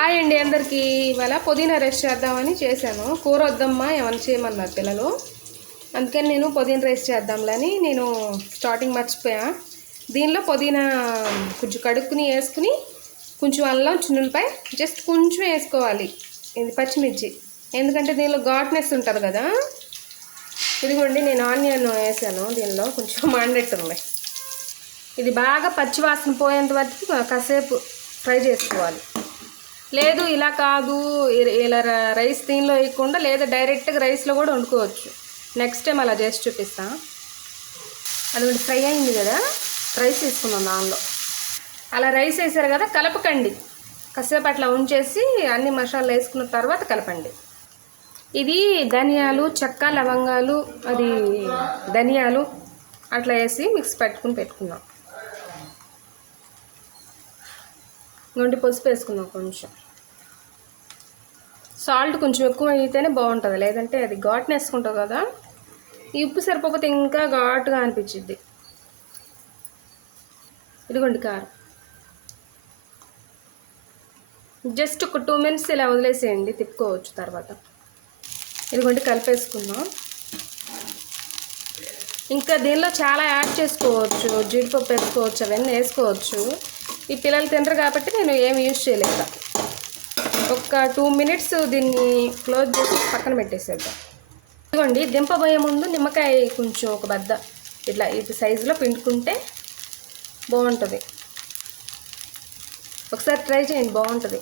Hi అండి అందరికీ. ఇవాళ పుదీనా రైస్ చేద్దామని చేశాను. కూర వద్దమ్మా ఏమైనా చేయమన్నారు పిల్లలు, అందుకని నేను పుదీనా రైస్ చేద్దాంలని నేను స్టార్టింగ్ మర్చిపోయా. దీనిలో పుదీనా కొంచెం కడుక్కుని వేసుకుని, కొంచెం అల్లం చిన్నులపై జస్ట్ కొంచెం వేసుకోవాలి. ఇది పచ్చిమిర్చి, ఎందుకంటే దీనిలో ఘాట్నెస్ ఉంటుంది కదా. ఇదిగోండి నేను ఆనియన్ వేసాను, దీనిలో కొంచెం మాడినట్టుంది. ఇది బాగా పచ్చివాసన పోయేంత వరకు కాసేపు ఫ్రై చేసుకోవాలి. లేదు ఇలా కాదు, ఇలా రైస్ దీనిలో వేయకుండా లేదా డైరెక్ట్గా రైస్లో కూడా వండుకోవచ్చు. నెక్స్ట్ టైం అలా చేసి చూపిస్తా. అది ఫ్రై అయింది కదా, రైస్ వేసుకున్నాం దానిలో. అలా రైస్ వేసారు కదా, కలపకండి. కాసేపు అట్లా ఉంచేసి అన్ని మసాలాలు వేసుకున్న తర్వాత కలపండి. ఇది ధనియాలు, చెక్క, లవంగాలు, అది ధనియాలు అట్లా వేసి మిక్స్ పెట్టుకున్నాం. గొంటి పసుపు వేసుకున్నాం, కొంచెం సాల్ట్ కొంచెం ఎక్కువ అయితేనే బాగుంటుంది, లేదంటే అది ఘాటుని వేసుకుంటాం కదా. ఈ ఉప్పు సరిపోతే ఇంకా ఘాటుగా అనిపించిద్ది. ఇదిగోండి కారం. జస్ట్ ఒక 2 minutes ఇలా వదిలేసేయండి, తిప్పుకోవచ్చు తర్వాత. ఇదిగోండి కలిపేసుకుందాం. ఇంకా దీనిలో చాలా యాడ్ చేసుకోవచ్చు, జీడిపప్పు వేసుకోవచ్చు, అవన్నీ వేసుకోవచ్చు. ఈ పిల్లలు తినరు కాబట్టి నేను ఏమి యూజ్ చేయలేదు. ఒక 2 minutes దీన్ని క్లోజ్ చేసి పక్కన పెట్టేసేద్దాం. ఇదిగోండి దింపబోయే ముందు నిమ్మకాయ కొంచెం ఒక బద్ద ఇట్లా ఇటు సైజులో పిండుకుంటే బాగుంటుంది. ఒకసారి ట్రై చేయండి, బాగుంటుంది.